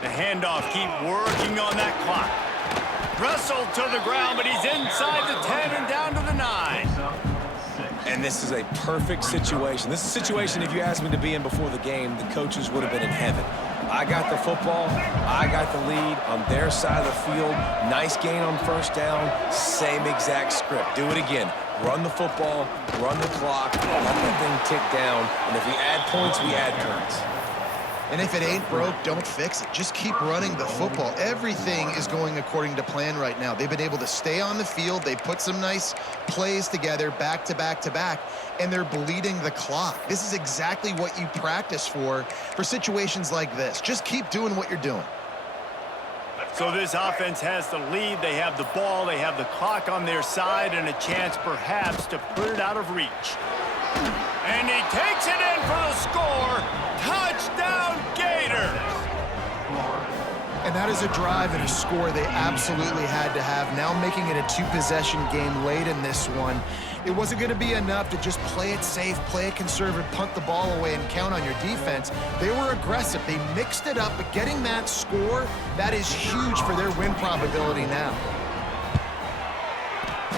The handoff, keep working on that clock. Wrestled to the ground, but he's inside the 10 and down to the 9. And this is a perfect situation. This is a situation, if you asked me to be in before the game, the coaches would have been in heaven. I got the football. I got the lead on their side of the field. Nice gain on first down. Same exact script. Do it again. Run the football, run the clock, let the thing tick down. And if we add points, we add points. And if it ain't broke, don't fix it. Just keep running the football. Everything is going according to plan right now. They've been able to stay on the field. They put some nice plays together back to back to back, and they're bleeding the clock. This is exactly what you practice for situations like this. Just keep doing what you're doing. So this offense has the lead. They have the ball. They have the clock on their side and a chance perhaps to put it out of reach. And he takes it in for the score. Touchdown, Gators! And that is a drive and a score they absolutely had to have. Now making it a two-possession game late in this one. It wasn't going to be enough to just play it safe, play it conservative, punt the ball away, and count on your defense. They were aggressive. They mixed it up, but getting that score, that is huge for their win probability now.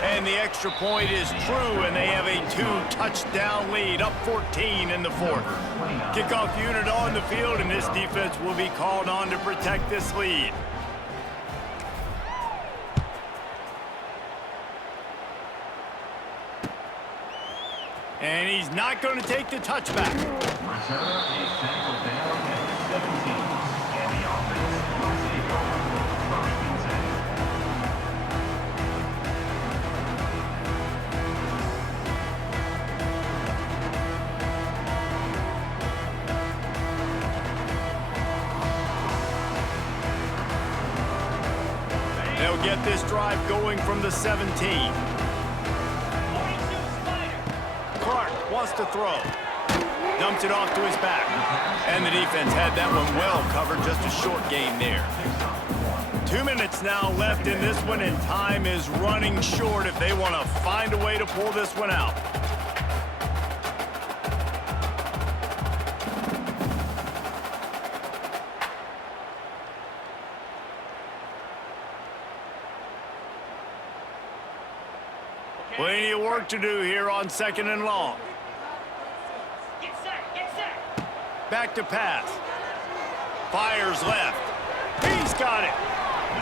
And the extra point is true, and they have a 2-touchdown lead, up 14 in the fourth. Kickoff unit on the field, and this defense will be called on to protect this lead. And he's not going to take the touchback. They'll get this drive going from the 17. Clark wants to throw. Dumps it off to his back. And the defense had that one well covered, just a short gain there. 2 minutes now left in this one, and time is running short if they want to find a way to pull this one out. Plenty of work to do here on 2nd and long. Get set. Back to pass. Fires left. He's got it.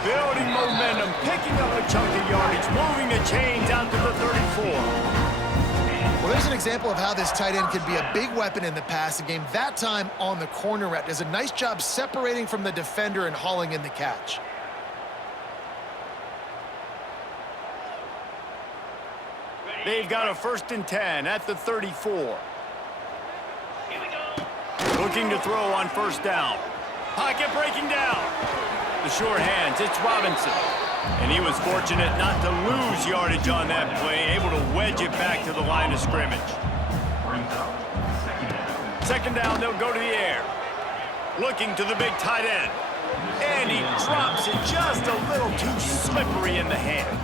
Building momentum, picking up a chunk of yardage, moving the chains out to the 34. Well, there's an example of how this tight end can be a big weapon in the passing game. That time on the corner route does a nice job separating from the defender and hauling in the catch. They've got a 1st and 10 at the 34. Looking to throw on 1st down. Pocket breaking down. The short hands, it's Robinson. And he was fortunate not to lose yardage on that play, able to wedge it back to the line of scrimmage. 2nd down, they'll go to the air. Looking to the big tight end. And he drops it just a little too slippery in the hands.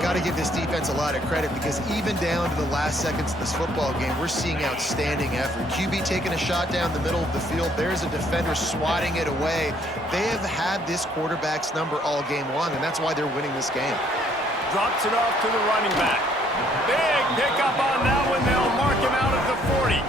Got to give this defense a lot of credit because even down to the last seconds of this football game, we're seeing outstanding effort. QB taking a shot down the middle of the field. There's a defender swatting it away. They have had this quarterback's number all game long, and that's why they're winning this game. Drops it off to the running back. Big pickup on that one. They'll mark him out at the 40.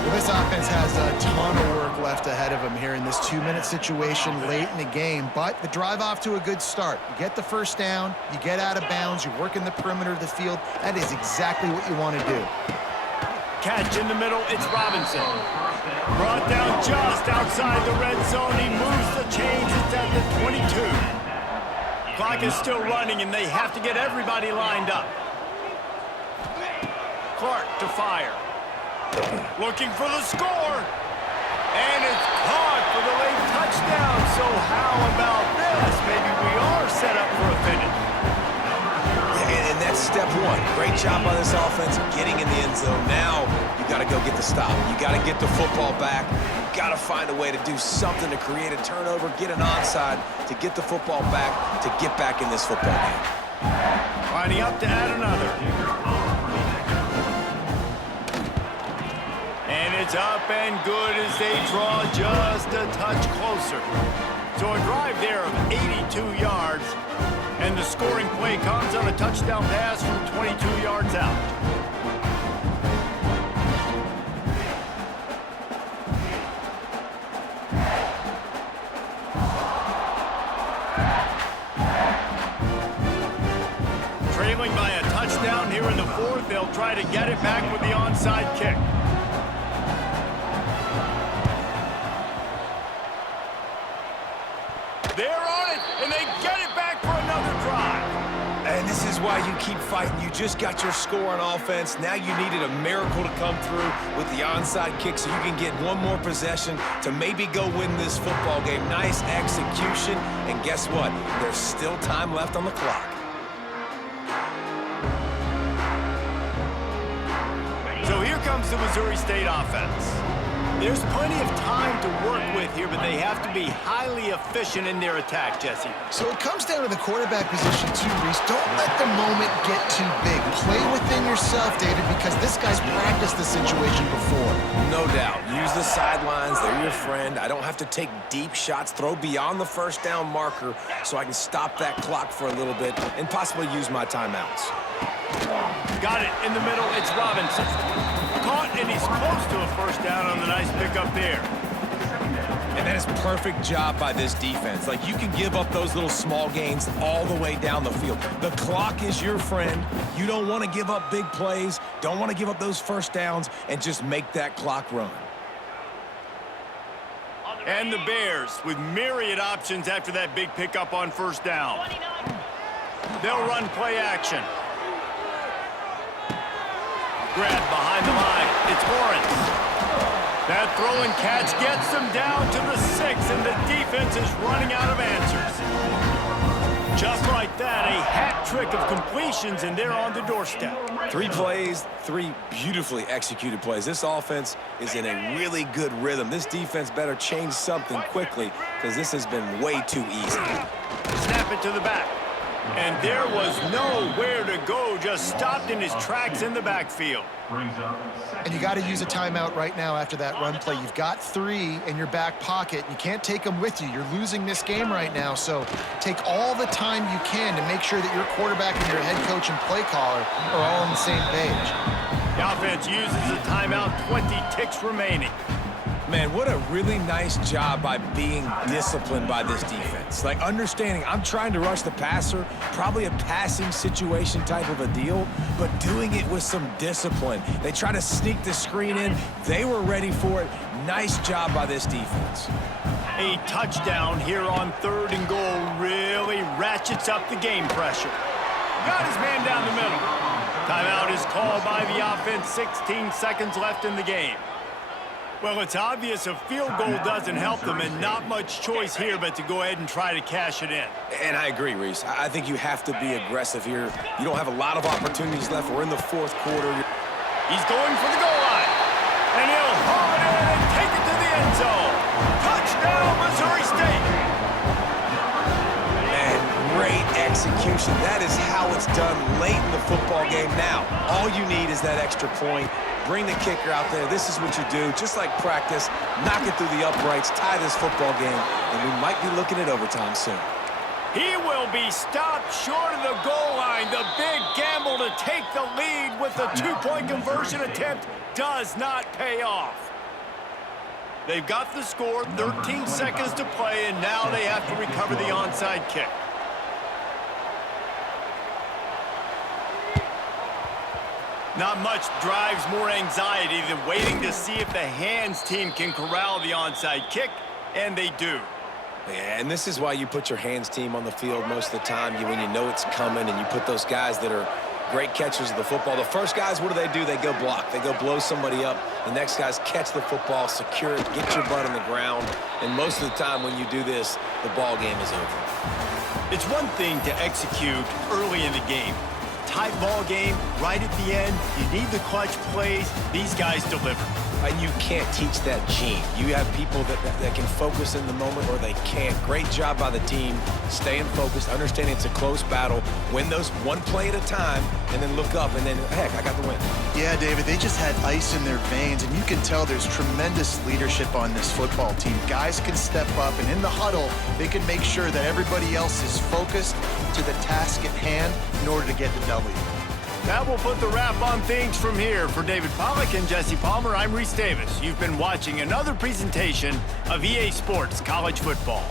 Well, this offense has a ton of work left ahead of them here in this 2-minute situation late in the game, but the drive off to a good start. You get the 1st down, you get out of bounds, you work in the perimeter of the field. That is exactly what you want to do. Catch in the middle, it's Robinson. Brought down just outside the red zone. He moves the chains, it's at the 22. Clock is still running, and they have to get everybody lined up. Clark to fire. Looking for the score. And it's caught for the late touchdown. So how about this? Maybe we are set up for a finish. And that's step one. Great job by this offense getting in the end zone. Now you got to go get the stop. You got to get the football back. You got to find a way to do something to create a turnover, get an onside, to get the football back, to get back in this football game. Lining up to add another. And It's up and good as they draw just a touch closer. So a drive there of 82 yards, and the scoring play comes on a touchdown pass from 22 yards out. Trailing by a touchdown here in the fourth, they'll try to get it back with the onside kick. They're on it, and they get it back for another drive. And this is why you keep fighting. You just got your score on offense. Now you needed a miracle to come through with the onside kick so you can get one more possession to maybe go win this football game. Nice execution. And guess what? There's still time left on the clock. So here comes the Missouri State offense. There's plenty of time to work with here, but they have to be highly efficient in their attack, Jesse. So it comes down to the quarterback position too, Reese. Don't let the moment get too big. Play within yourself, David, because this guy's practiced the situation before. No doubt. Use the sidelines. They're your friend. I don't have to take deep shots. Throw beyond the first down marker so I can stop that clock for a little bit and possibly use my timeouts. Got it in the middle. It's Robinson. Caught, and he's close to a first down on the nice pickup there. And that is a perfect job by this defense. Like, you can give up those little small gains all the way down the field. The clock is your friend. You don't want to give up big plays, don't want to give up those first downs, and just make that clock run. And the Bears with myriad options after that big pickup on first down. They'll run play action. Grab behind the line. It's Lawrence. That throwing catch gets them down to the 6, and the defense is running out of answers. Just like that, a hat trick of completions, and they're on the doorstep. 3 plays, 3 beautifully executed plays. This offense is in a really good rhythm. This defense better change something quickly because this has been way too easy. Snap it to the back. And there was nowhere to go, just stopped in his tracks in the backfield. And you got to use a timeout right now after that run play. You've got 3 in your back pocket. You can't take them with you. You're losing this game right now, so take all the time you can to make sure that your quarterback and your head coach and play caller are all on the same page. The offense uses a timeout, 20 ticks remaining. Man, what a really nice job by being disciplined by this defense. Like, understanding I'm trying to rush the passer, probably a passing situation type of a deal, but doing it with some discipline. They try to sneak the screen in. They were ready for it. Nice job by this defense. A touchdown here on 3rd and goal really ratchets up the game pressure. Got his man down the middle. Timeout is called by the offense. 16 seconds left in the game. Well, it's obvious a field goal doesn't help them, and not much choice here but to go ahead and try to cash it in. And I agree, Reese. I think you have to be aggressive here. You don't have a lot of opportunities left. We're in the 4th quarter. He's going for the goal line, and he'll haul it in and take it to the end zone. Touchdown, Missouri State. And great execution. That is how it's done late in the football game. Now, all you need is that extra point. Bring the kicker out there. This is what you do. Just like practice, knock it through the uprights, tie this football game, and we might be looking at overtime soon. He will be stopped short of the goal line. The big gamble to take the lead with the 2-point conversion attempt does not pay off. They've got the score, 13 seconds to play, and now they have to recover the onside kick. Not much drives more anxiety than waiting to see if the hands team can corral the onside kick, and they do. Yeah, and this is why you put your hands team on the field most of the time when you know it's coming, and you put those guys that are great catchers of the football. The first guys, what do? They go block. They go blow somebody up. The next guys catch the football, secure it, get your butt on the ground, and most of the time when you do this, the ball game is over. It's one thing to execute early in the game. Tight ball game, right at the end, you need the clutch plays. These guys deliver. And you can't teach that gene. You have people that can focus in the moment or they can't. Great job by the team, staying focused, understanding it's a close battle, win those one play at a time, and then look up, and then, heck, I got the win. Yeah, David, they just had ice in their veins, and you can tell there's tremendous leadership on this football team. Guys can step up, and in the huddle, they can make sure that everybody else is focused to the task at hand in order to get the W. That will put the wrap on things from here. For David Pollack and Jesse Palmer, I'm Reese Davis. You've been watching another presentation of EA Sports College Football.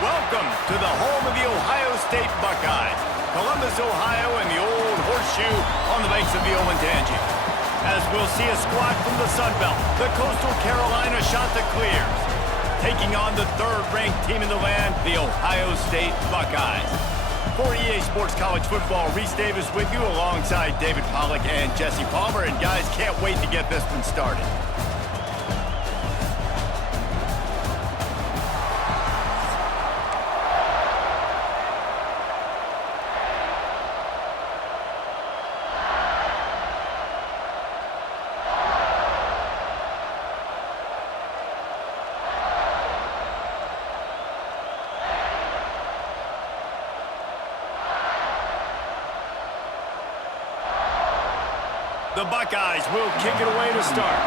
Welcome to the home of the Ohio State Buckeyes, Columbus, Ohio, and the old horseshoe on the banks of the Olentangy. As we'll see a squad from the Sun Belt, the Coastal Carolina Chanticleers, taking on the third-ranked team in the land, the Ohio State Buckeyes. For EA Sports College Football, Reese Davis with you alongside David Pollack and Jesse Palmer. And guys, can't wait to get this one started. The Buckeyes will kick it away to start.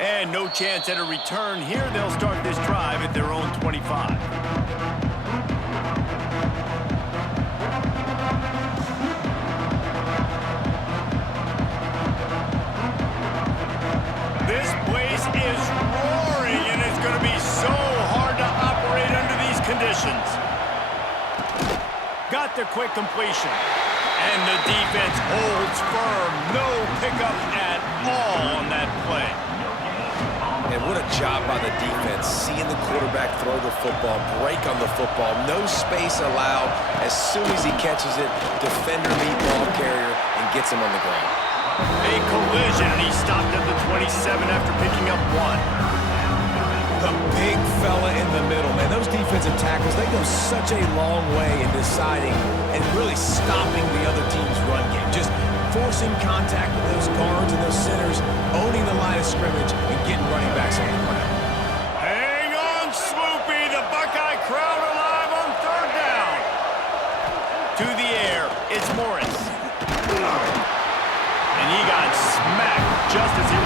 And no chance at a return here. They'll start this drive at their own 25. This place is roaring, and it's going to be so hard to operate under these conditions. Got the quick completion. And the defense holds firm. No pickup at all on that play. And what a job by the defense, seeing the quarterback throw the football, break on the football, no space allowed. As soon as he catches it, defender meet ball carrier and gets him on the ground. A collision, and he stopped at the 27 after picking up one. The big fella in the middle, man. Those defensive tackles, they go such a long way in deciding and really stopping the other team's run game. Just forcing contact with those guards and those centers, owning the line of scrimmage, and getting running backs on the ground. Hang on, Swoopy. The Buckeye crowd alive on third down. To the air, it's Morris. And he got smacked just as he...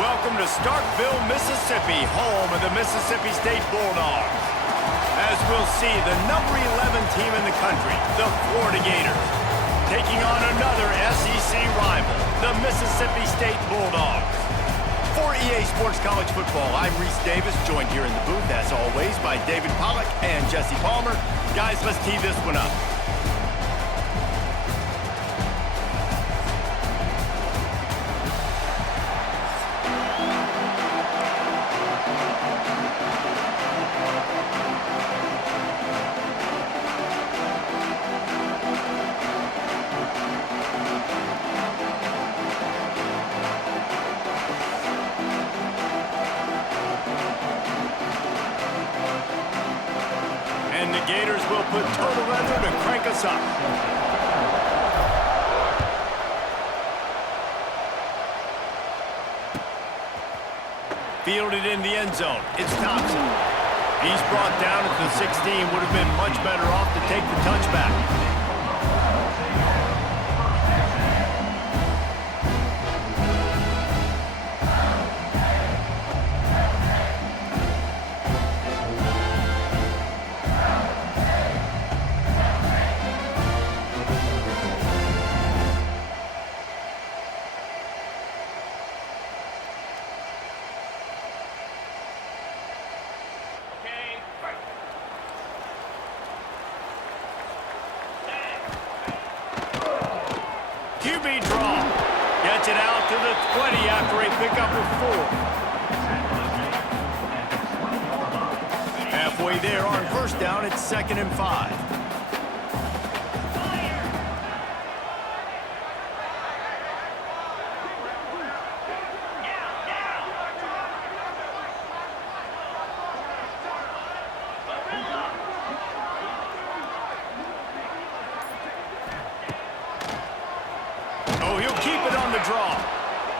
Welcome to Starkville, Mississippi, home of the Mississippi State Bulldogs. As we'll see, the number 11 team in the country, the Florida Gators, taking on another SEC rival, the Mississippi State Bulldogs. For EA Sports College Football, I'm Reese Davis, joined here in the booth, as always, by David Pollack and Jesse Palmer. Guys, let's tee this one up. And the Gators will put total leather to crank us up. Fielded in the end zone. It's Thompson. He's brought down at the 16. Would have been much better off to take the touchback. QB draw. Gets it out to the 20 after a pickup of 4. Halfway there on first down, it's 2nd and 5.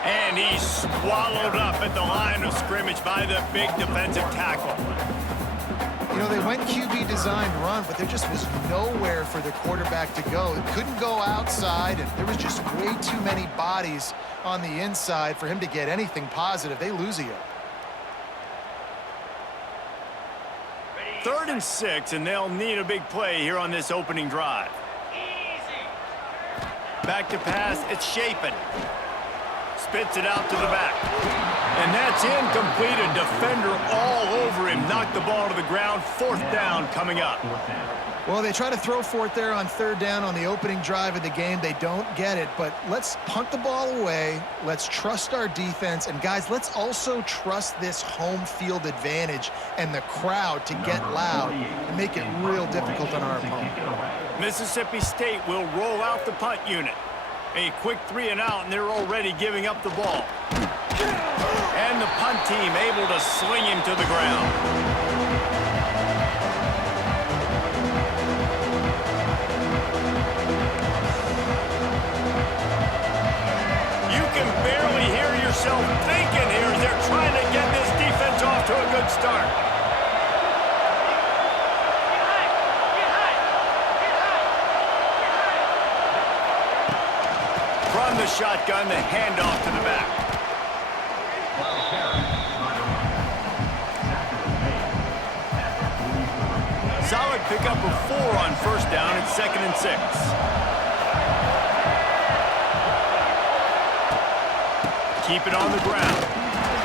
And he's swallowed up at the line of scrimmage by the big defensive tackle. You know, they went QB designed run, but there just was nowhere for the quarterback to go. It couldn't go outside, and there was just way too many bodies on the inside for him to get anything positive. They lose a yard. 3rd and 6, and they'll need a big play here on this opening drive. Back to pass, it's Shapen. Spits it out to the back. And that's incomplete. A defender all over him. Knocked the ball to the ground. 4th down coming up. Well, they try to throw for it there on 3rd down on the opening drive of the game. They don't get it, but let's punt the ball away. Let's trust our defense. And, guys, let's also trust this home field advantage and the crowd to get loud and make it real difficult on our opponent. Mississippi State will roll out the punt unit. A quick 3 and out, and they're already giving up the ball. And the punt team able to sling him to the ground. You can barely hear yourself thinking here as they're trying to get this defense off to a good start. From the shotgun, the handoff to the back. Solid pickup of 4 on first down. It's 2nd and 6. Keep it on the ground.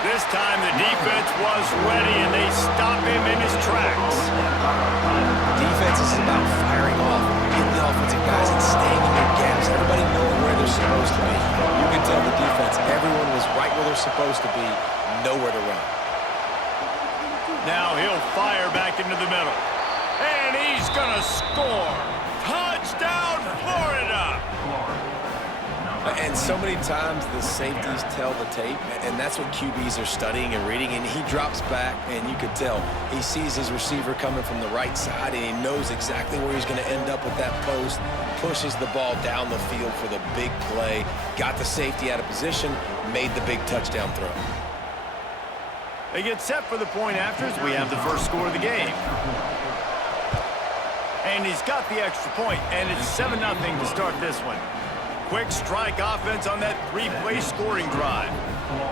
This time the defense was ready, and they stop him in his tracks. Defense is about firing off, hitting the offensive guys and staying in their gaps. Everybody knowing where they're supposed to be. You can tell the defense, everyone was right where they're supposed to be, nowhere to run. Now he'll fire back into the middle. And he's going to score. Touchdown, Florida! And so many times the safeties tell the tape, and that's what QBs are studying and reading, and he drops back, and you could tell he sees his receiver coming from the right side, and he knows exactly where he's going to end up with that post, pushes the ball down the field for the big play, got the safety out of position, made the big touchdown throw. They get set for the point afters. We have the first score of the game. And he's got the extra point, and it's 7-0 to start this one. Quick strike offense on that 3-play scoring drive.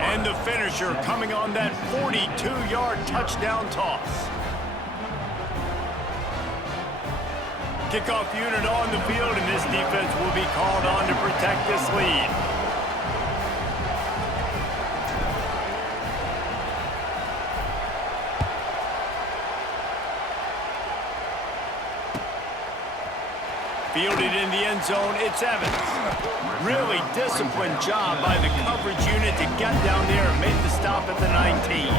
And the finisher coming on that 42-yard touchdown toss. Kickoff unit on the field, and this defense will be called on to protect this lead. Fielded in the end zone, it's Evans. Really disciplined job by the coverage unit to get down there and make the stop at the 19.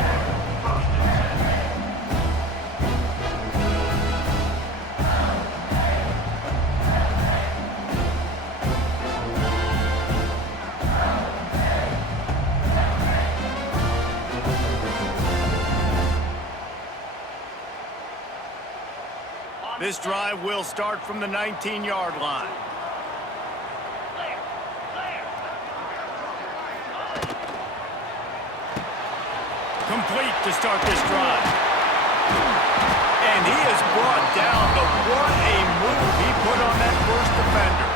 This drive will start from the 19-yard line. Complete to start this drive. And he is brought down, but what a move he put on that first defender.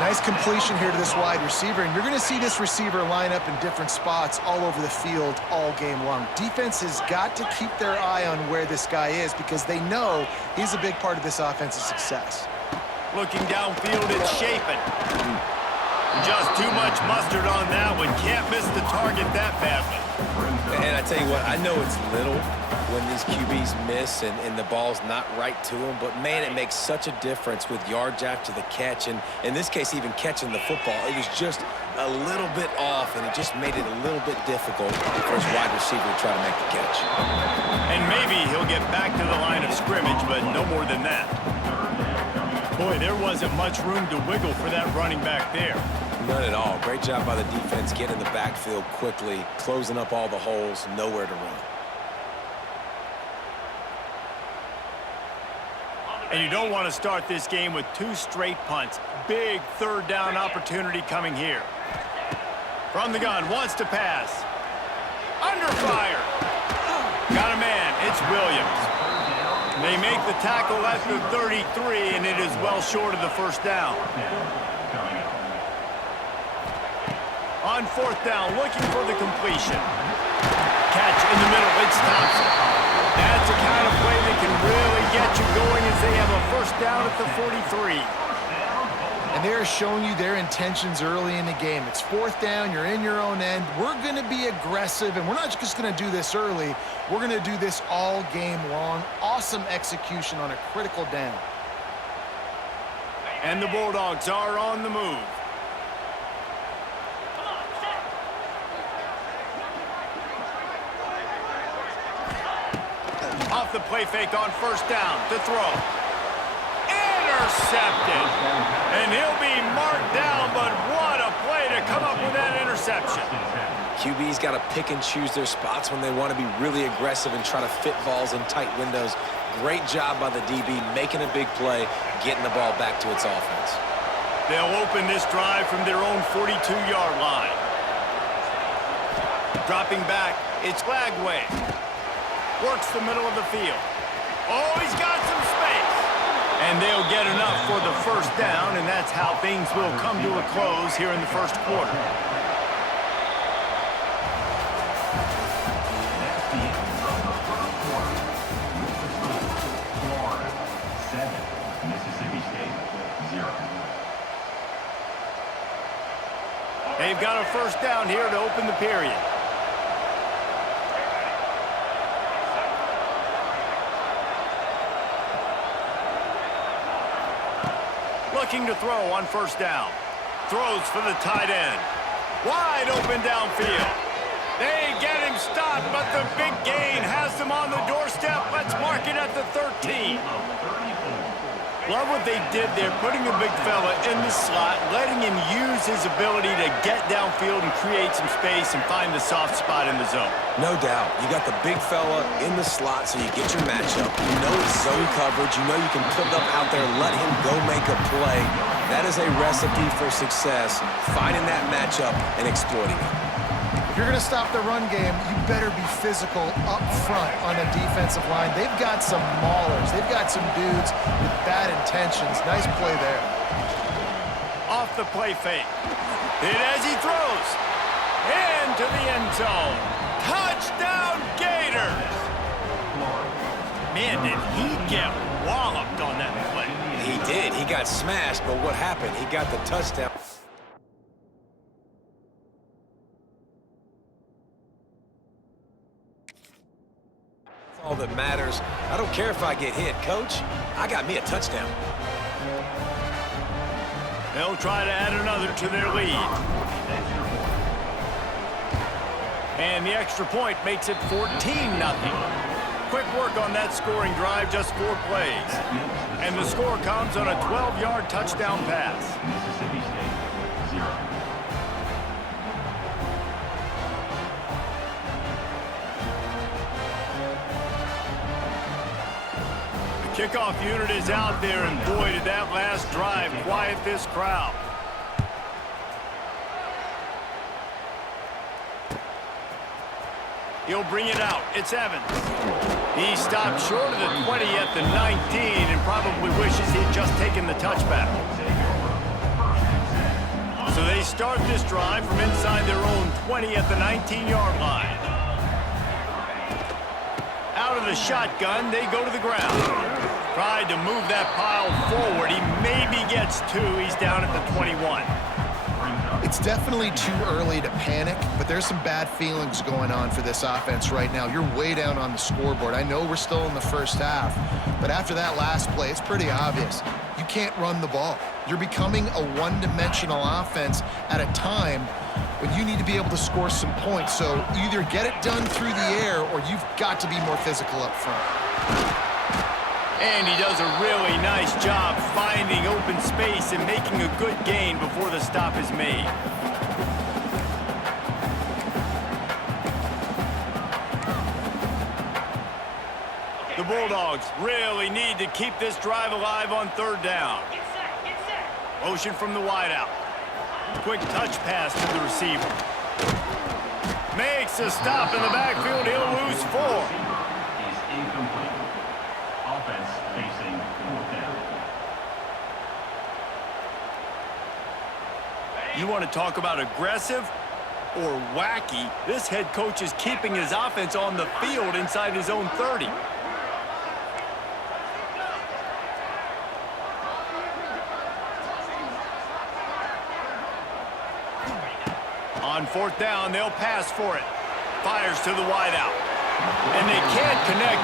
Nice completion here to this wide receiver, and you're going to see this receiver line up in different spots all over the field all game long. Defense has got to keep their eye on where this guy is because they know he's a big part of this offense's success. Looking downfield, it's Shapen. Just too much mustard on that one. Can't miss the target that badly. And I tell you what, I know it's little when these QBs miss and the ball's not right to them, but man, it makes such a difference with yards after the catch, and in this case, even catching the football. It was just a little bit off, and it just made it a little bit difficult for his wide receiver to try to make the catch. And maybe he'll get back to the line of scrimmage, but no more than that. Boy, there wasn't much room to wiggle for that running back there. None at all. Great job by the defense getting the backfield quickly, closing up all the holes, nowhere to run. And you don't want to start this game with 2 straight punts. Big third down opportunity coming here. From the gun, wants to pass. Under fire. Got a man, it's Williams. They make the tackle at the 33, and it is well short of the first down. On 4th down, looking for the completion. Catch in the middle, it's Thompson. That's the kind of play that can really get you going as they have a first down at the 43. And they're showing you their intentions early in the game. It's 4th down, you're in your own end. We're going to be aggressive, and we're not just going to do this early. We're going to do this all game long. Awesome execution on a critical down. And the Bulldogs are on the move. Off the play fake on 1st down to throw. Intercepted. And he'll be marked down, but what a play to come up with that interception. QB's got to pick and choose their spots when they want to be really aggressive and try to fit balls in tight windows. Great job by the DB making a big play, getting the ball back to its offense. They'll open this drive from their own 42-yard line. Dropping back, it's Lagway. Works the middle of the field. Oh, he's got some space. And they'll get enough for the first down, and that's how things will come to a close here in the first quarter. They've got a first down here to open the period. Looking to throw on first down. Throws for the tight end. Wide open downfield. They get him stopped, but the big gain has them on the doorstep. Let's mark it at the 13. Love what they did there, putting the big fella in the slot, letting him use his ability to get downfield and create some space and find the soft spot in the zone. No doubt. You got the big fella in the slot, so you get your matchup. You know it's zone coverage. You know you can put it up out there, let him go make a play. That is a recipe for success, finding that matchup and exploiting it. If you're going to stop the run game, you better be physical up front on the defensive line. They've got some maulers. They've got some dudes with bad intentions. Nice play there. Off the play fake. Hit as he throws. Into the end zone. Touchdown, Gators! Man, did he get walloped on that play. He did. He got smashed, but what happened? He got the touchdown. All that matters. I don't care if I get hit, Coach. I got me a touchdown. They'll try to add another to their lead. And the extra point makes it 14-0. Quick work on that scoring drive, just 4 plays. And the score comes on a 12-yard touchdown pass. Mississippi State, 0. Kickoff unit is out there, and boy, did that last drive quiet this crowd. He'll bring it out. It's Evans. He stopped short of the 20 at the 19 and probably wishes he'd just taken the touchback. So they start this drive from inside their own 20 at the 19-yard line. Out of the shotgun, they go to the ground. Tried to move that pile forward. He maybe gets 2. He's down at the 21. It's definitely too early to panic, but there's some bad feelings going on for this offense right now. You're way down on the scoreboard. I know we're still in the first half, but after that last play, it's pretty obvious. You can't run the ball. You're becoming a one-dimensional offense at a time when you need to be able to score some points. So either get it done through the air or you've got to be more physical up front. And he does a really nice job finding open space and making a good gain before the stop is made. The Bulldogs really need to keep this drive alive on 3rd down. Get set, get set. Motion from the wideout. Quick touch pass to the receiver. Makes a stop in the backfield. He'll lose 4. Is incomplete. Offense facing 4th down. You want to talk about aggressive or wacky? This head coach is keeping his offense on the field inside his own 30. On 4th down, they'll pass for it. Fires to the wideout. And they can't connect.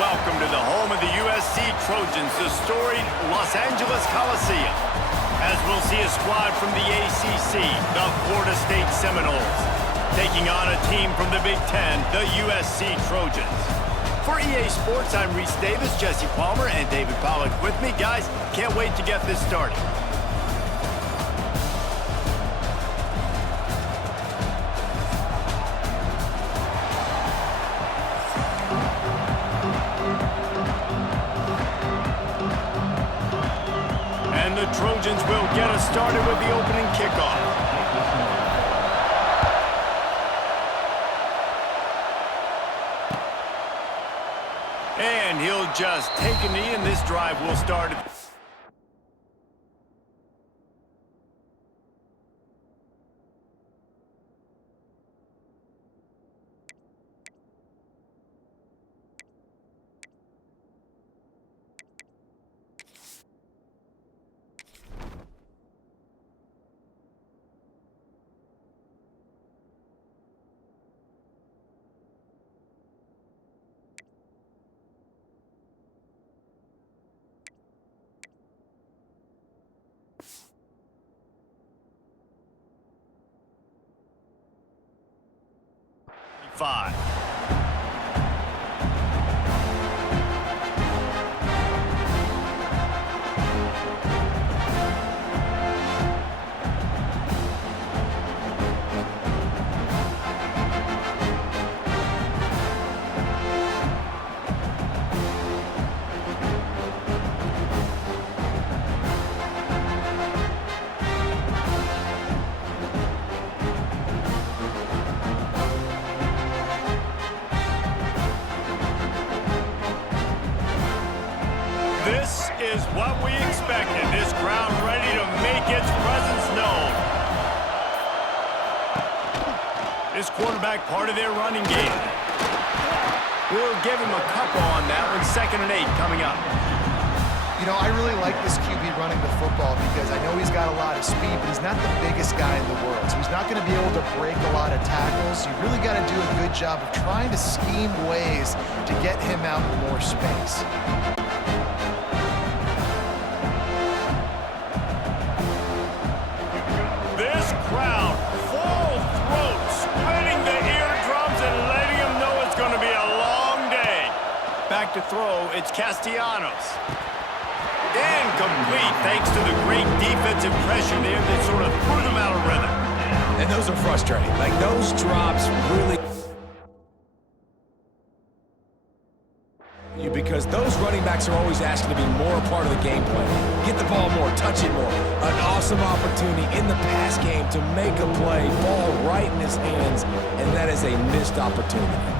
welcome to the home of the USC Trojans, the storied Los Angeles Coliseum. As we'll see a squad from the ACC, the Florida State Seminoles, taking on a team from the Big Ten, the USC Trojans. For EA Sports, I'm Reese Davis, Jesse Palmer, and David Pollack with me. Guys, can't wait to get this started. And the Trojans will get us started with the opening kickoff. And he'll just take a knee, and this drive will start. Five. This is what we expected. This crowd ready to make its presence known. This quarterback part of their running game. We'll give him a couple on that one. 2nd and 8 coming up. You know, I really like this QB running the football because I know he's got a lot of speed, but he's not the biggest guy in the world. So he's not going to be able to break a lot of tackles. You really got to do a good job of trying to scheme ways to get him out in more space. This crowd, full throat, splitting the eardrums and letting them know it's going to be a long day. Back to throw, it's Castellanos. Incomplete, thanks to the great defensive pressure there that sort of threw them out of rhythm. And those are frustrating. Like, those drops really... because those running backs are always asking to be more a part of the game plan. Get the ball more, touch it more. An awesome opportunity in the pass game to make a play, ball right in his hands, and that is a missed opportunity.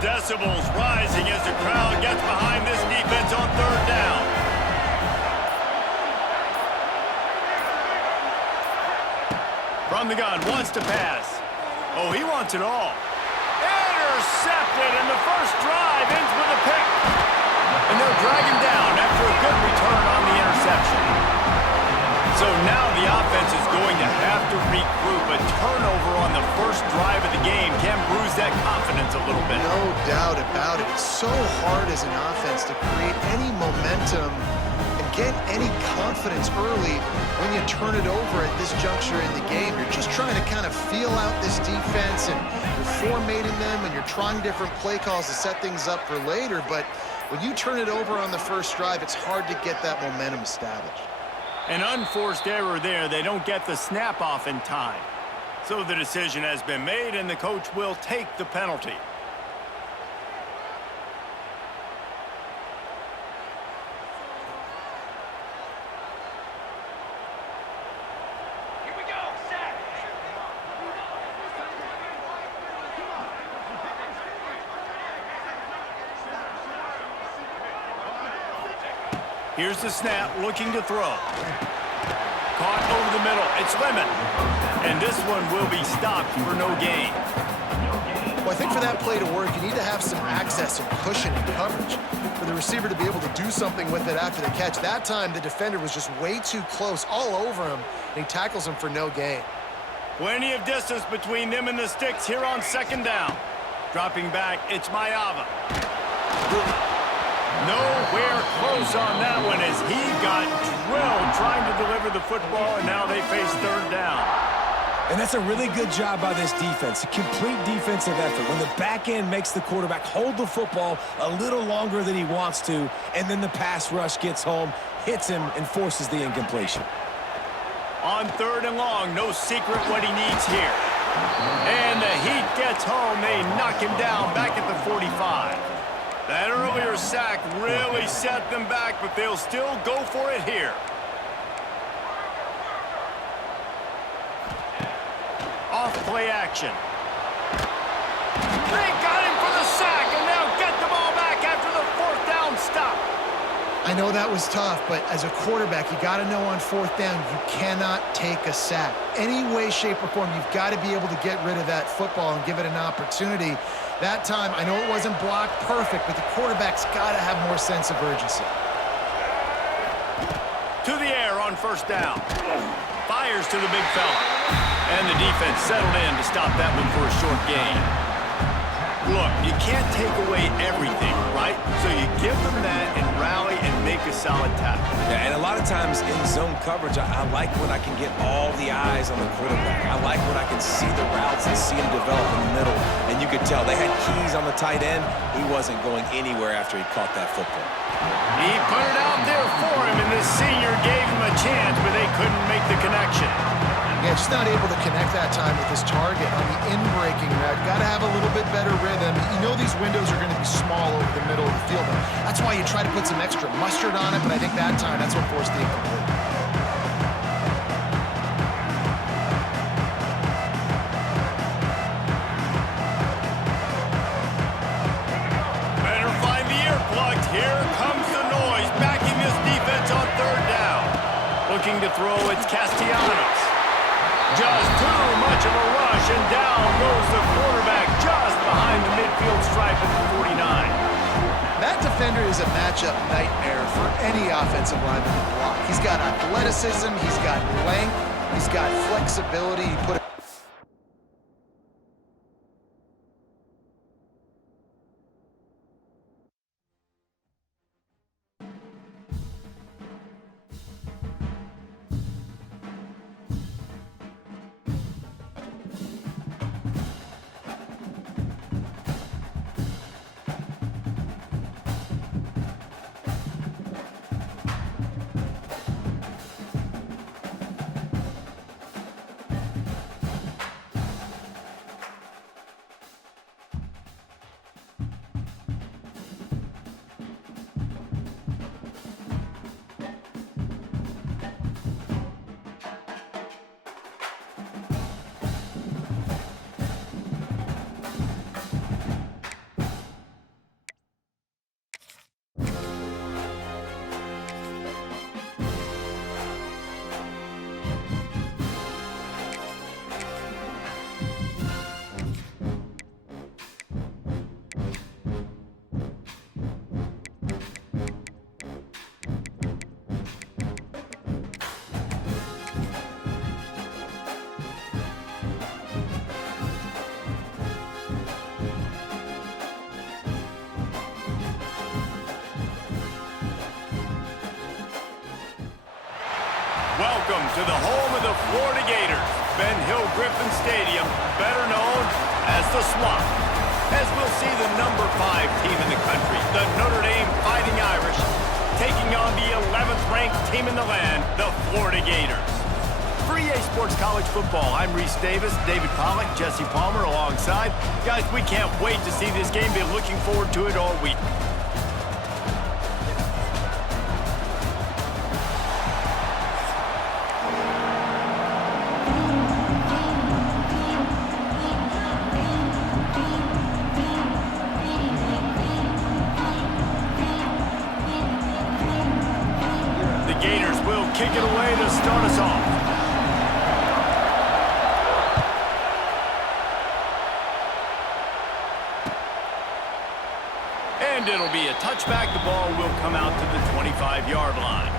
Decibels rising as the crowd gets behind this defense on 3rd down. From the gun, wants to pass. Oh, he wants it all. Intercepted, and the first drive ends with a pick. And they'll drag him down after a good return on the interception. So now the offense is going to have to regroup. A turnover on the first drive of the game can bruise that confidence a little bit. No doubt about it. It's so hard as an offense to create any momentum and get any confidence early when you turn it over at this juncture in the game. You're just trying to kind of feel out this defense, and you're formatting them, and you're trying different play calls to set things up for later. But when you turn it over on the first drive, it's hard to get that momentum established. An unforced error there. They don't get the snap off in time. So the decision has been made, and the coach will take the penalty. Here we go, set. Here's the snap, looking to throw. Caught over the middle. It's Lemon. And this one will be stopped for no gain. Well, I think for that play to work, you need to have some access and cushion and coverage for the receiver to be able to do something with it after the catch. That time, the defender was just way too close, all over him, and he tackles him for no gain. Plenty of distance between them and the sticks here on second down. Dropping back, it's Maiava. Nowhere close on that one as he got drilled trying to deliver the football, and now they face third down. And that's a really good job by this defense, a complete defensive effort. When the back end makes the quarterback hold the football a little longer than he wants to, and then the pass rush gets home, hits him, and forces the incompletion. On third and long, no secret what he needs here. And the Heat gets home. They knock him down back at the 45. That earlier sack really set them back, but they'll still go for it here. Off play action. They got him for the sack, and they'll get the ball back after the fourth down stop. I know that was tough, but as a quarterback, you got to know on fourth down, you cannot take a sack. Any way, shape, or form, you've got to be able to get rid of that football and give it an opportunity. That time, I know it wasn't blocked perfect, but the quarterback's got to have more sense of urgency. To the air on first down. Fires to the big fella. And the defense settled in to stop that one for a short gain. Look, you can't take away everything, right? So you give them that and rally and make a solid tackle. Yeah, and a lot of times in zone coverage, I like when I can get all the eyes on the quarterback. I like when I can see the routes and see him develop in the middle. And you could tell they had keys on the tight end. He wasn't going anywhere after he caught that football. He put it out there for him, and this senior gave him a chance, but they couldn't make the connection. Yeah, just not able to connect that time with his target on the in-breaking route. Got to have a little bit better rhythm. You know these windows are going to be small over the middle of the field. That's why you try to put some extra mustard on it, but I think that time, that's what forced the incomplete. Better find the earplugs. Here comes the noise, backing this defense on third down. Looking to throw, it's Castellanos. Just too much of a rush, and down goes the quarterback just behind the midfield stripe at the 49. That defender is a matchup nightmare for any offensive lineman to block. He's got athleticism, he's got length, he's got flexibility. He put Welcome to the home of the Florida Gators, Ben Hill Griffin Stadium, better known as the Swamp. As we'll see the number 5 team in the country, the Notre Dame Fighting Irish, taking on the 11th ranked team in the land, the Florida Gators. For EA Sports College Football, I'm Reese Davis, David Pollack, Jesse Palmer alongside. Guys, we can't wait to see this game. Been looking forward to it all week. Kick it away to start us off. touchback, the ball will come out to the 25-yard line.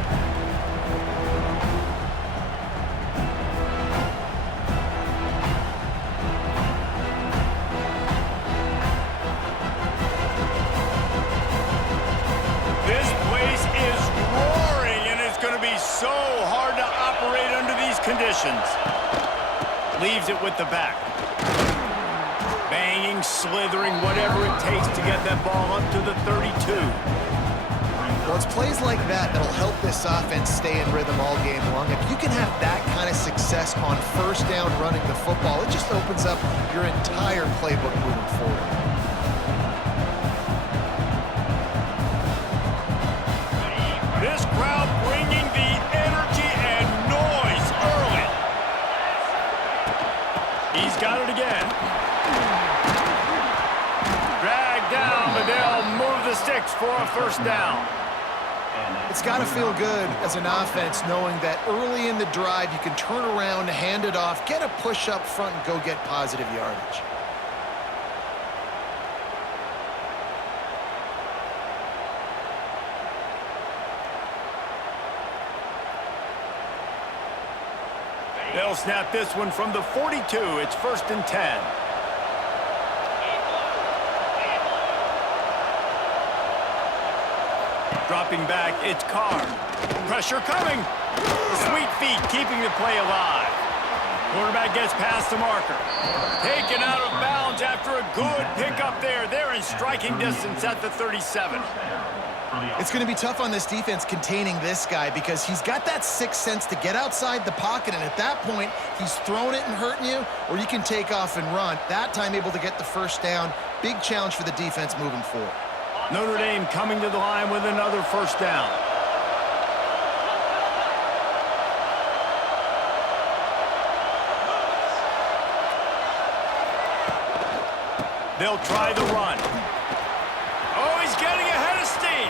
This place is roaring, and it's going to be so hard to operate under these conditions. Leaves it with the back. Banging, slithering, whatever it takes to get that ball up to the 32. Well, it's plays like that that'll help this offense stay in rhythm all game long. If you can have that kind of success on first down running the football, it just opens up your entire playbook moving forward. This crowd bringing the energy and noise early. He's got it again. Dragged down, but they'll move the sticks for a first down. It's got to feel good as an offense knowing that early in the drive you can turn around, hand it off, get a push up front, and go get positive yardage. They'll snap this one from the 42. It's 1st and 10. Dropping back, it's Carr. Pressure coming. The sweet feet keeping the play alive. Quarterback gets past the marker. Taken out of bounds after a good pickup there. They're in striking distance at the 37. It's going to be tough on this defense containing this guy because he's got that sixth sense to get outside the pocket, and at that point, he's throwing it and hurting you, or you can take off and run. That time able to get the first down. Big challenge for the defense moving forward. Notre Dame coming to the line with another first down. They'll try the run. Oh, he's getting ahead of steam.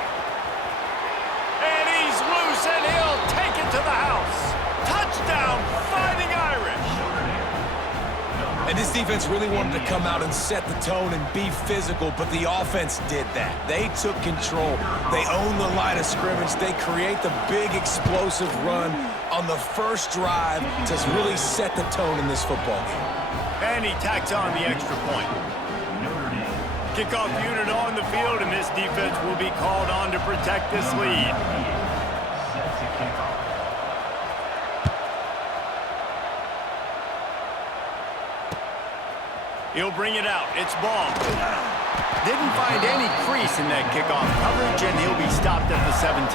And he's loose, and he'll take it to the house. Touchdown, Fighting Irish. And this defense really wanted to come out and set the tone and be physical, but the offense did that. They took control. They owned the line of scrimmage. They create the big explosive run on the first drive to really set the tone in this football game. And he tacks on the extra point. Kickoff unit on the field, and this defense will be called on to protect this lead. He'll bring it out. It's ball. Didn't find any crease in that kickoff coverage, and he'll be stopped at the 17.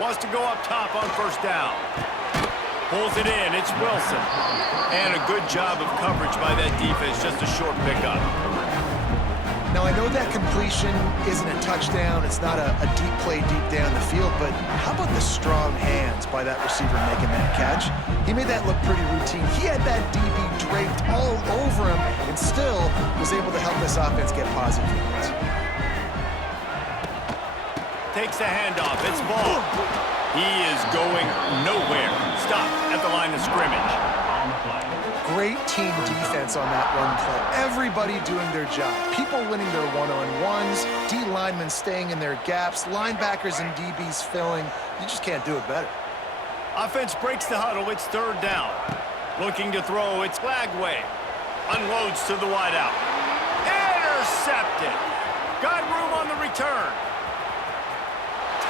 Wants to go up top on first down. Pulls it in. It's Wilson. And a good job of coverage by that defense. Just a short pickup. Now, I know that completion isn't a touchdown. It's not a deep play deep down the field. But how about the strong hands by that receiver making that catch? He made that look pretty routine. He had that DB draped all over him and still was able to help this offense get positive yards. Takes the handoff. It's ball. He is going nowhere. Stop at the line of scrimmage. Great team defense on that run play. Everybody doing their job. People winning their one-on-ones, D linemen staying in their gaps, linebackers and DBs filling. You just can't do it better. Offense breaks the huddle. It's third down. Looking to throw. It's Lagway. Unloads to the wideout. Intercepted. Got room on the return.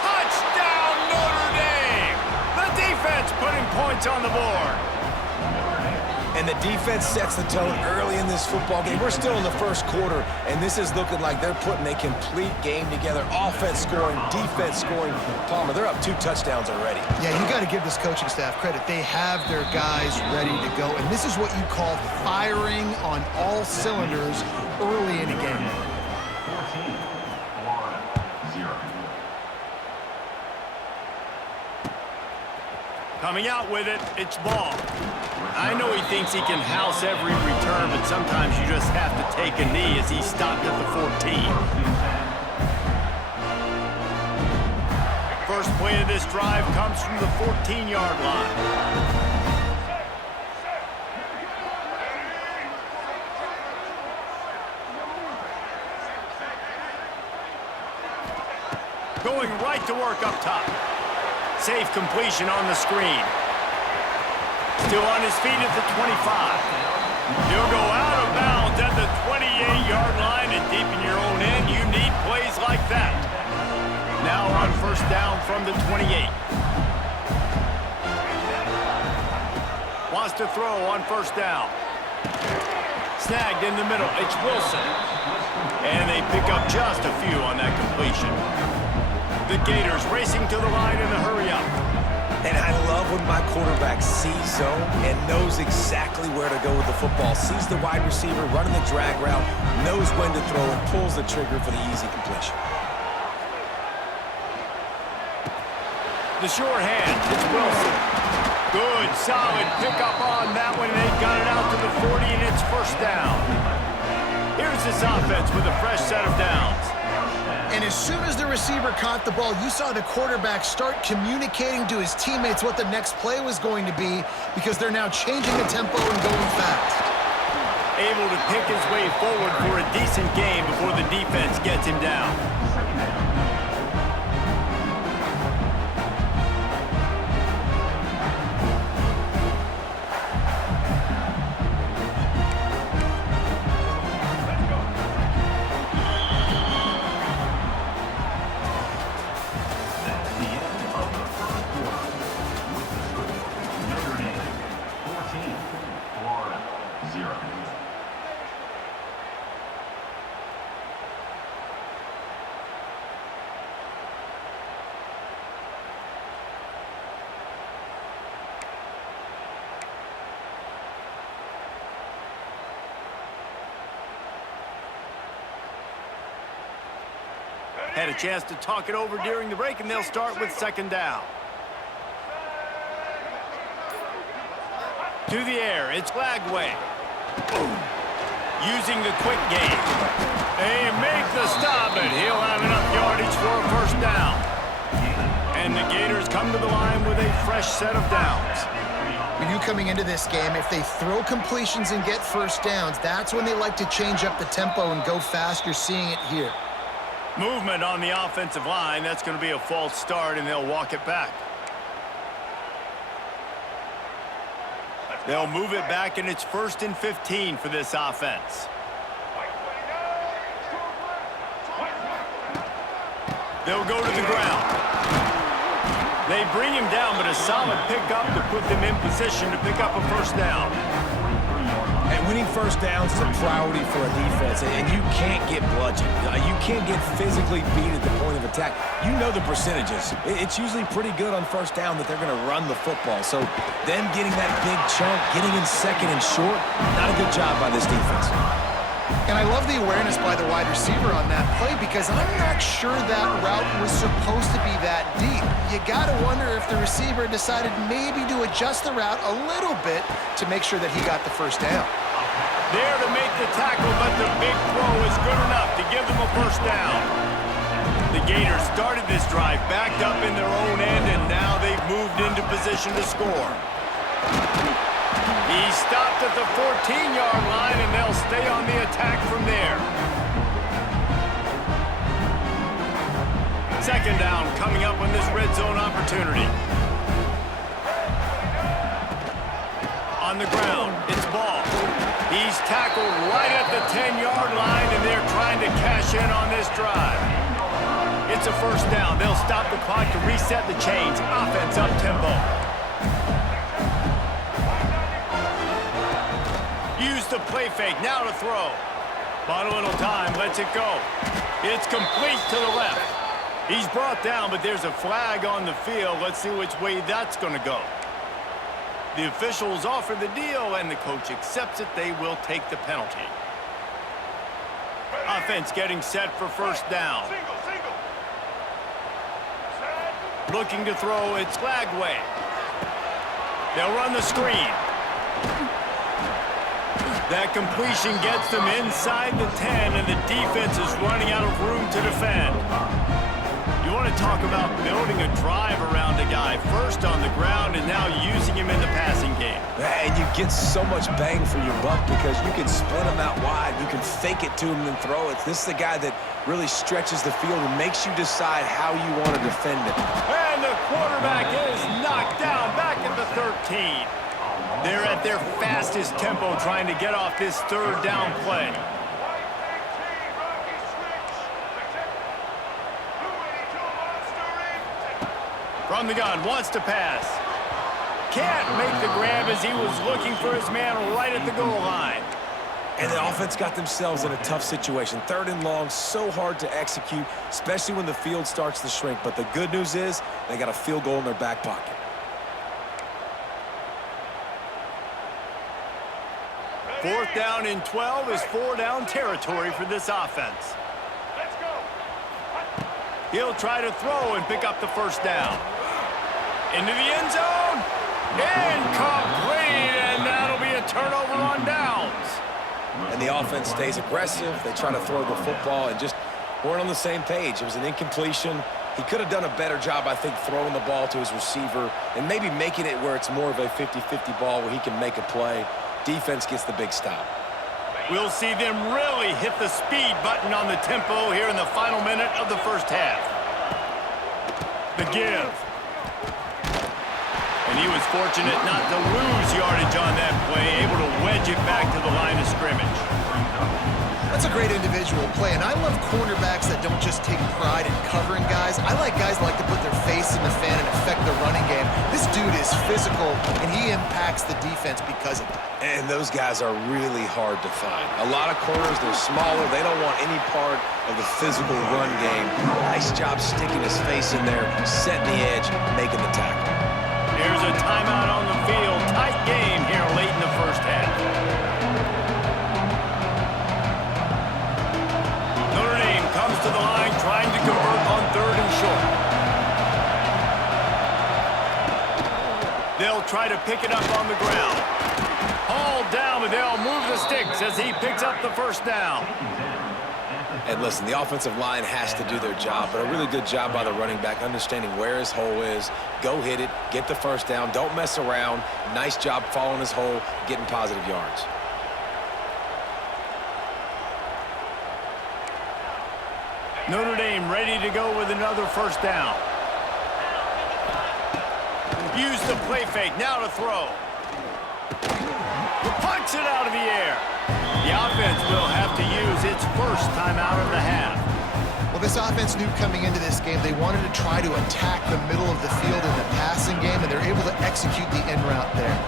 Touchdown, Notre Dame! The defense putting points on the board. And the defense sets the tone early in this football game. We're still in the first quarter, and this is looking like they're putting a complete game together. Offense scoring, defense scoring. Palmer, they're up 2 touchdowns already. Yeah, you got to give this coaching staff credit. They have their guys ready to go, and this is what you call firing on all cylinders early in a game. 14, Florida, 0. Coming out with it, it's ball. I know he thinks he can house every return, but sometimes you just have to take a knee as he stopped at the 14. First play of this drive comes from the 14-yard line. Going right to work up top. Safe completion on the screen. Still on his feet at the 25. He'll go out of bounds at the 28-yard line, and deep in your own end, you need plays like that. Now on first down from the 28. Wants to throw on first down. Snagged in the middle. It's Wilson. And they pick up just a few on that completion. The Gators racing to the line in the hurry-up. And I love when my quarterback sees zone and knows exactly where to go with the football. Sees the wide receiver running the drag route, knows when to throw, and pulls the trigger for the easy completion. The short hand, it's Wilson. Good, solid pickup on that one, and they got it out to the 40, and it's first down. Here's this offense with a fresh set of downs. And as soon as the receiver caught the ball, you saw the quarterback start communicating to his teammates what the next play was going to be, because they're now changing the tempo and going fast. Able to pick his way forward for a decent game before the defense gets him down. Had a chance to talk it over during the break, and they'll start with second down. To the air, it's Lagway. Using the quick game. They make the stop, and he'll have enough yardage for a first down. And the Gators come to the line with a fresh set of downs. When you coming into this game, if they throw completions and get first downs, that's when they like to change up the tempo and go fast. You're seeing it here. Movement on the offensive line. That's going to be a false start, and they'll walk it back. They'll move it back, and it's 1st and 15 for this offense. They'll go to the ground. They bring him down, but a solid pickup to put them in position to pick up a first down. And winning first downs is a priority for a defense, and you can't get bludgeoned. You can't get physically beat at the point of attack. You know the percentages. It's usually pretty good on first down that they're going to run the football. So them getting that big chunk, getting in second and short, not a good job by this defense. And I love the awareness by the wide receiver on that play, because I'm not sure that route was supposed to be that deep. You got to wonder if the receiver decided maybe to adjust the route a little bit to make sure that he got the first down. There to make the tackle, but the big throw is good enough to give them a first down. The Gators started this drive backed up in their own end, and now they've moved into position to score. He stopped at the 14-yard line, and they'll stay on the attack from there. Second down coming up on this red zone opportunity. On the ground, it's Ball. He's tackled right at the 10-yard line, and they're trying to cash in on this drive. It's a first down. They'll stop the clock to reset the chains. Offense up-tempo. Use the play fake. Now to throw. Bought a little time. Lets it go. It's complete to the left. He's brought down, but there's a flag on the field. Let's see which way that's going to go. The officials offer the deal, and the coach accepts it. They will take the penalty. Offense getting set for first down. Looking to throw, it's Lagway. They'll run the screen. That completion gets them inside the 10, and the defense is running out of room to defend. You want to talk about building a drive around a guy, first on the ground and now using him in the passing game. And you get so much bang for your buck because you can split him out wide. You can fake it to him and then throw it. This is the guy that really stretches the field and makes you decide how you want to defend it. And the quarterback is knocked down back at the 13. They're at their fastest tempo trying to get off this third down play. From the gun, wants to pass. Can't make the grab as he was looking for his man right at the goal line. And the offense got themselves in a tough situation. Third and long, so hard to execute, especially when the field starts to shrink. But the good news is they got a field goal in their back pocket. Fourth down and 12 is four-down territory for this offense. Let's go. He'll try to throw and pick up the first down. Into the end zone. Incomplete, and that'll be a turnover on downs. And the offense stays aggressive. They try to throw the football and just weren't on the same page. It was an incompletion. He could have done a better job, I think, throwing the ball to his receiver and maybe making it where it's more of a 50-50 ball where he can make a play. Defense gets the big stop. We'll see them really hit the speed button on the tempo here in the final minute of the first half. The give. And he was fortunate not to lose yardage on that play, able to wedge it back to the line of scrimmage. That's a great individual play, and I love cornerbacks that don't just take pride in covering guys. I like guys that like to put their face in the fan and affect the running game. This dude is physical, and he impacts the defense because of that. And those guys are really hard to find. A lot of corners, they're smaller. They don't want any part of the physical run game. Nice job sticking his face in there, setting the edge, making the tackle. Here's a timeout on the field. Tight game here late in the first half. Notre Dame comes to the line trying to convert on third and short. They'll try to pick it up on the ground. Hauled down, but they'll move the sticks as he picks up the first down. And listen, the offensive line has to do their job, but a really good job by the running back, understanding where his hole is. Go hit it, get the first down, don't mess around. Nice job following his hole, getting positive yards. Notre Dame ready to go with another first down. Use the play fake, now to throw. Punch it out of the air. The offense will have to use its first timeout of the half. Well, this offense knew coming into this game they wanted to try to attack the middle of the field in the passing game, and they're able to execute the end route there.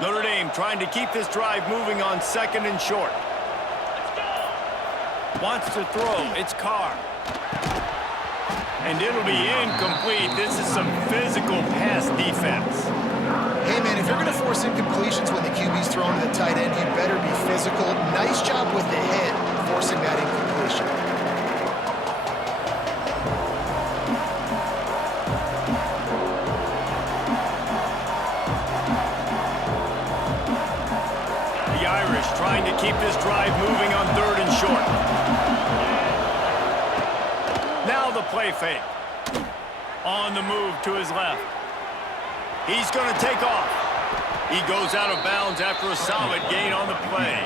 Notre Dame trying to keep this drive moving on second and short. Wants to throw. It's Carr. And it'll be incomplete. This is some physical pass defense. Hey, man, if you're going to force incompletions when the QB's thrown to the tight end, you better be physical. Nice job with the head forcing that incompletion. Trying to keep this drive moving on third and short. Now the play fake. On the move to his left. He's going to take off. He goes out of bounds after a solid gain on the play.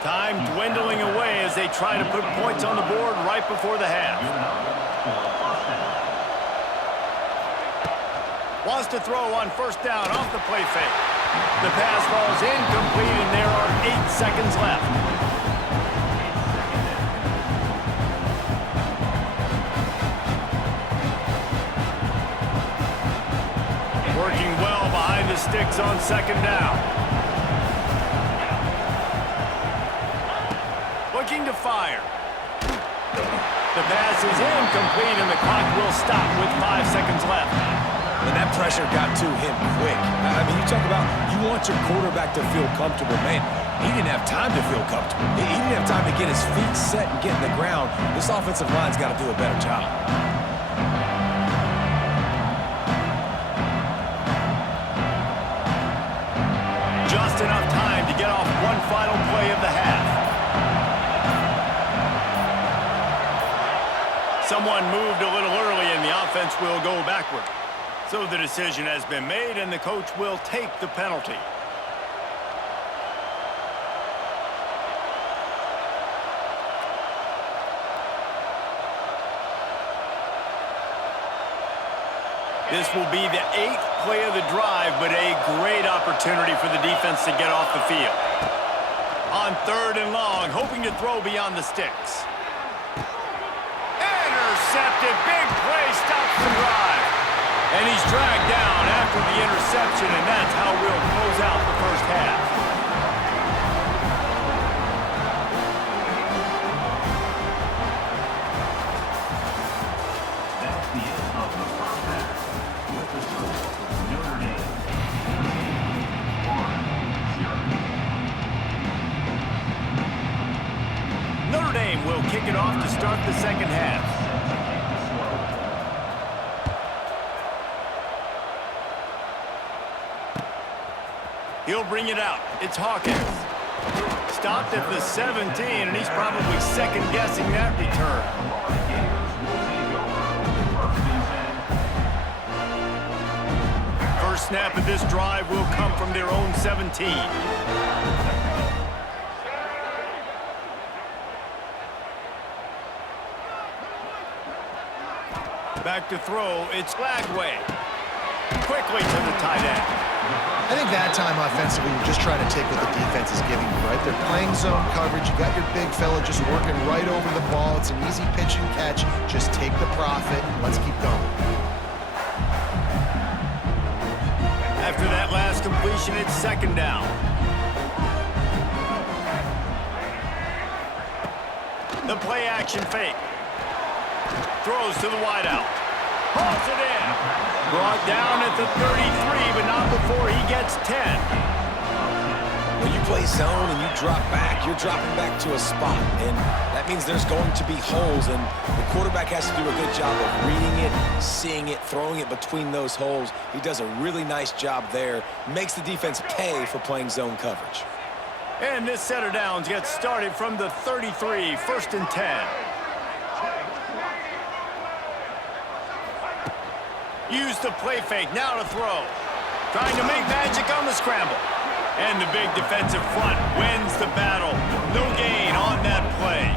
Time dwindling away as they try to put points on the board right before the half. Wants to throw on first down off the play fake. The pass falls incomplete, and there are 8 seconds left. Working well behind the sticks on second down. Looking to fire. The pass is incomplete, and the clock will stop with 5 seconds left. And that pressure got to him quick. I mean, you talk about you want your quarterback to feel comfortable. Man, he didn't have time to feel comfortable. He didn't have time to get his feet set and get in the ground. This offensive line's got to do a better job. Just enough time to get off one final play of the half. Someone moved a little early, and the offense will go backward. So the decision has been made, and the coach will take the penalty. This will be the 8th play of the drive, but a great opportunity for the defense to get off the field. On 3rd and long, hoping to throw beyond the sticks. Intercepted. Big play stops the drive. And he's dragged down after the interception, and that's how we'll close out the first half. That's the end of the first half. With the score, Notre Dame 1-0. Notre Dame will kick it off to start the second half. He'll bring it out. It's Hawkins. Stopped at the 17, and he's probably second-guessing that return. First snap of this drive will come from their own 17. Back to throw. It's Lagway. Quickly to the tight end. I think that time offensively, you're just trying to take what the defense is giving you, right? They're playing zone coverage. You got your big fella just working right over the ball. It's an easy pitch and catch. Just take the profit. Let's keep going. After that last completion, it's 2nd down. The play action fake. Throws to the wideout. Hauls it in. Brought down at the 33, but not before he gets 10. When you play zone and you drop back, you're dropping back to a spot. And that means there's going to be holes, and the quarterback has to do a good job of reading it, seeing it, throwing it between those holes. He does a really nice job there. Makes the defense pay for playing zone coverage. And this set of downs gets started from the 33, 1st and 10. Use the play fake, now to throw. Trying to make magic on the scramble. And the big defensive front wins the battle. No gain on that play.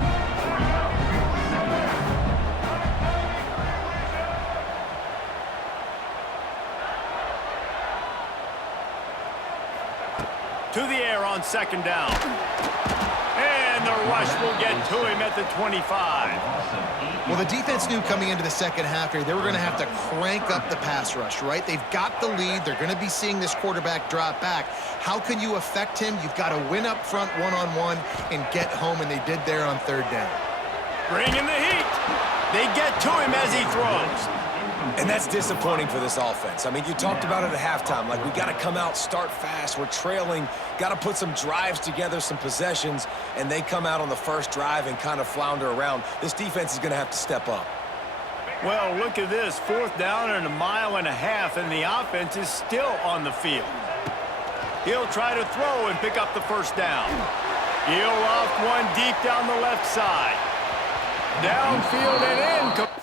To the air on 2nd down. And the rush will get to him at the 25. Well, the defense knew coming into the second half here, they were going to have to crank up the pass rush, right? They've got the lead. They're going to be seeing this quarterback drop back. How can you affect him? You've got to win up front one-on-one and get home, and they did there on 3rd down. Bringing the heat. They get to him as he throws. And that's disappointing for this offense. I mean, you talked about it at halftime. Like, we got to come out, start fast. We're trailing. Got to put some drives together, some possessions. And they come out on the first drive and kind of flounder around. This defense is going to have to step up. Well, look at this. 4th down and 1.5 miles, and the offense is still on the field. He'll try to throw and pick up the 1st down. He'll off one deep down the left side. Downfield and in.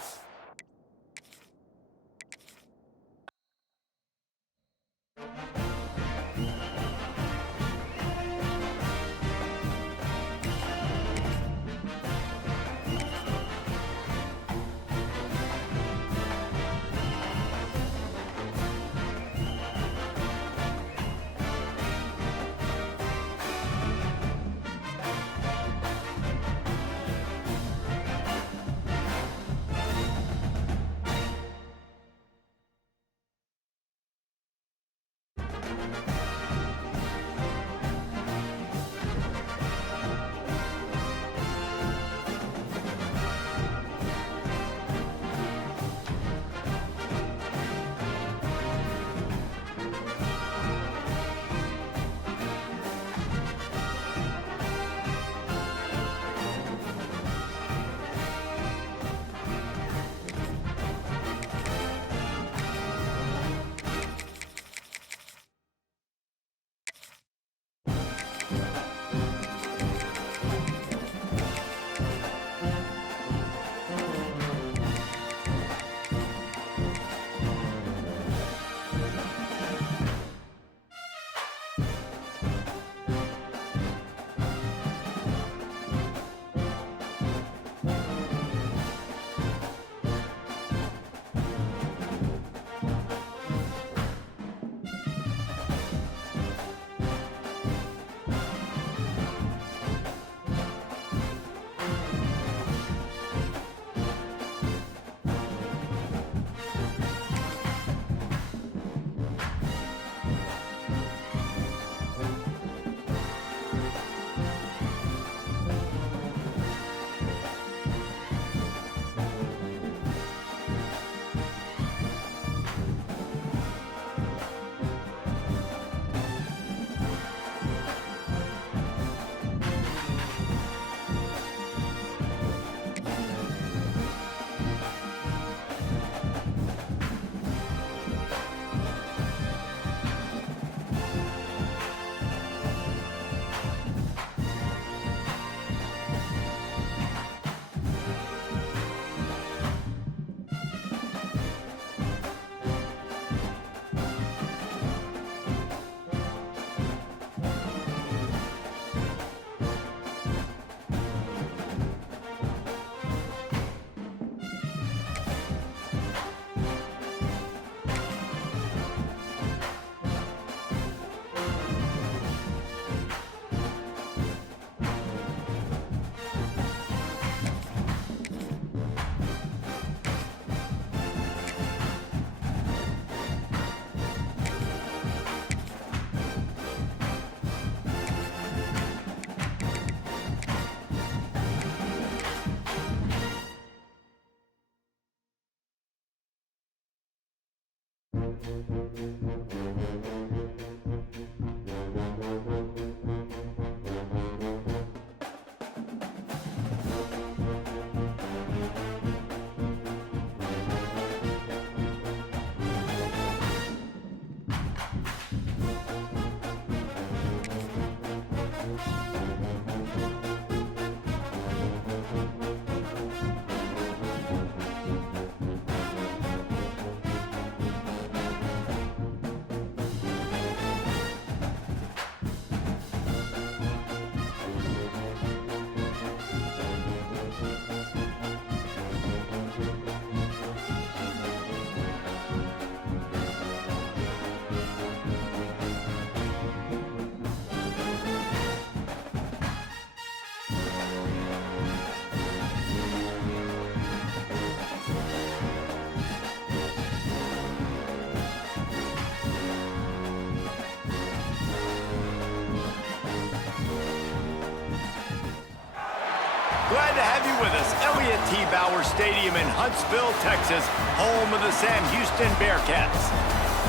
Glad to have you with us. Elliott T. Bauer Stadium in Huntsville, Texas, home of the Sam Houston Bearcats.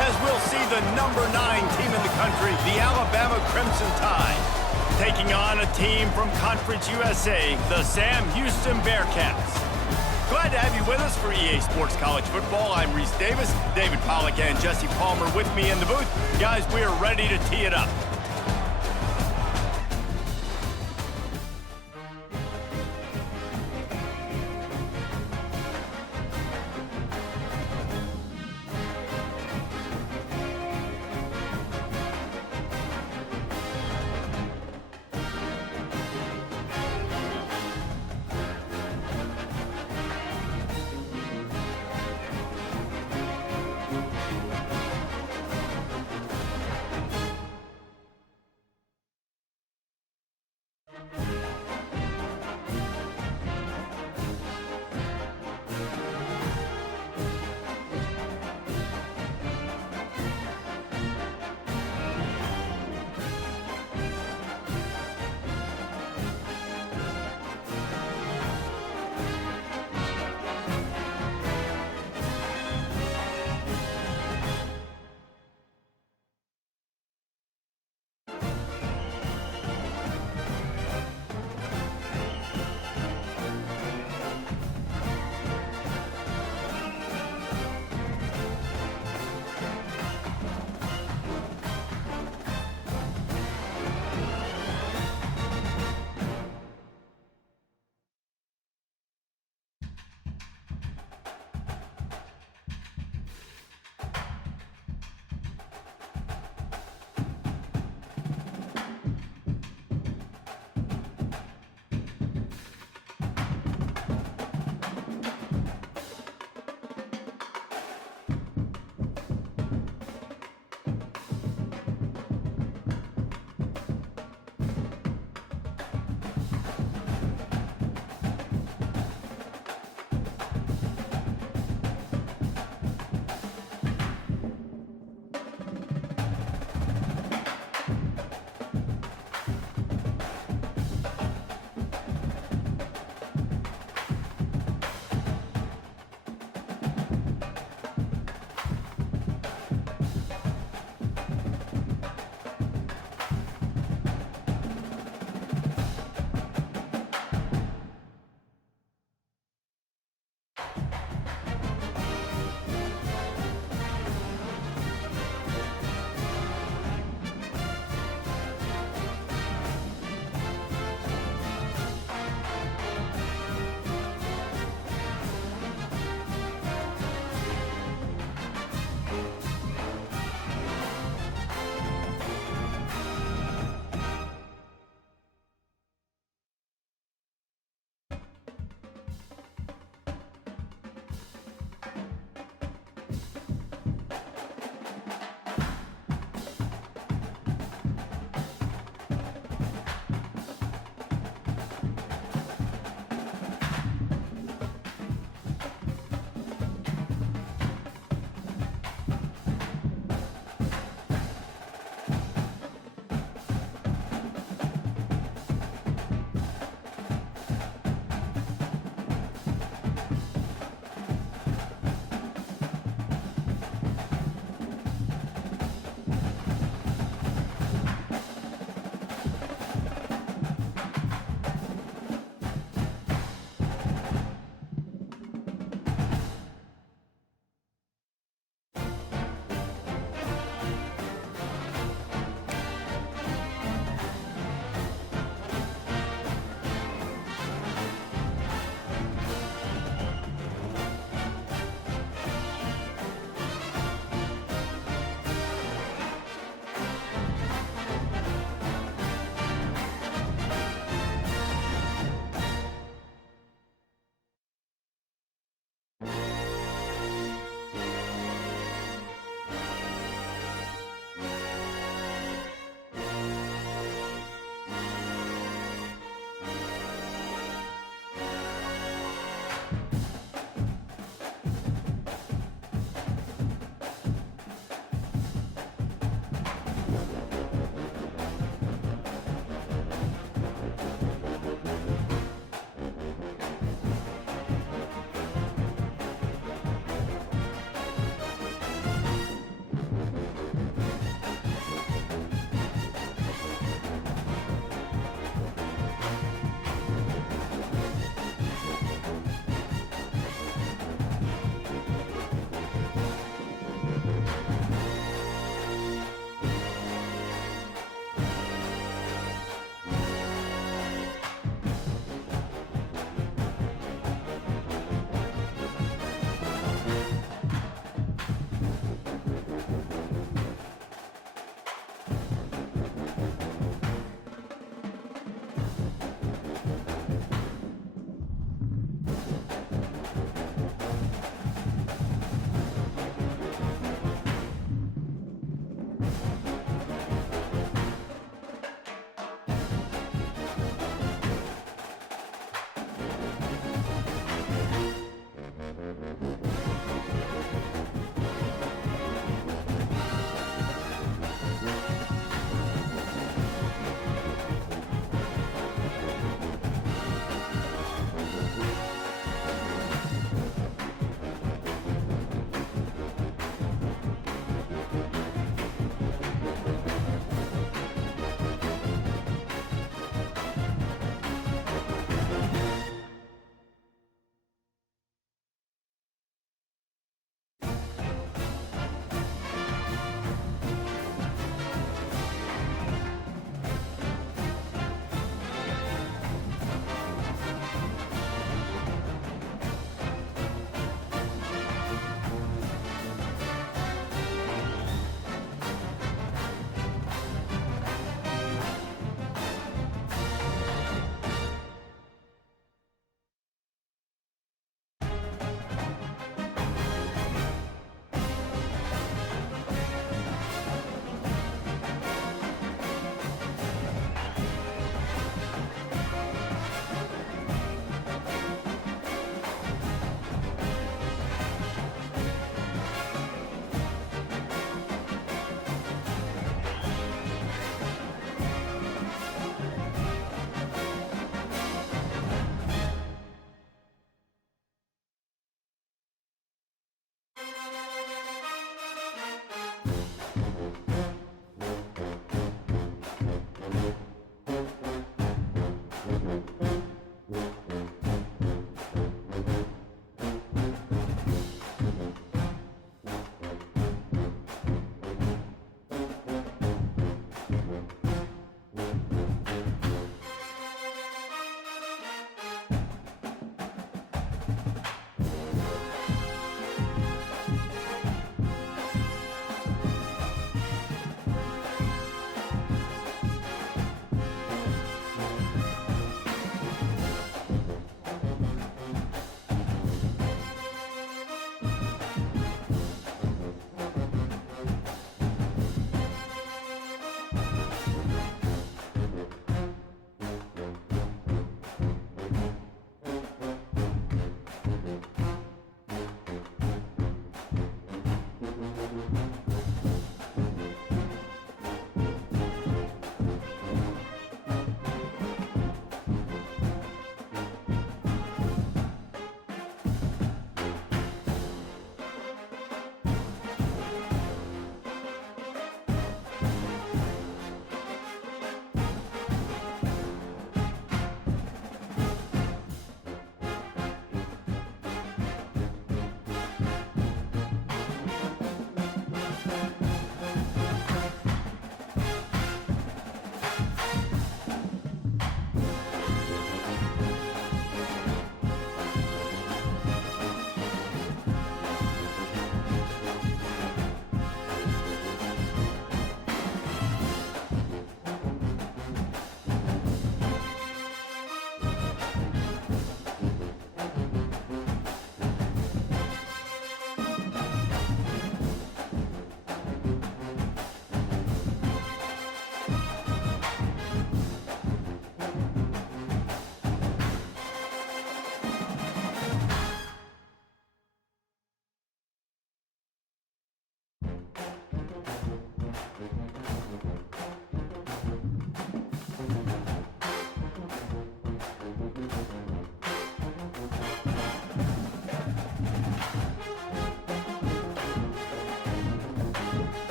As we'll see the number 9 team in the country, the Alabama Crimson Tide, taking on a team from Conference USA, the Sam Houston Bearcats. Glad to have you with us for EA Sports College Football. I'm Reese Davis, David Pollack and Jesse Palmer with me in the booth. Guys, we are ready to tee it up.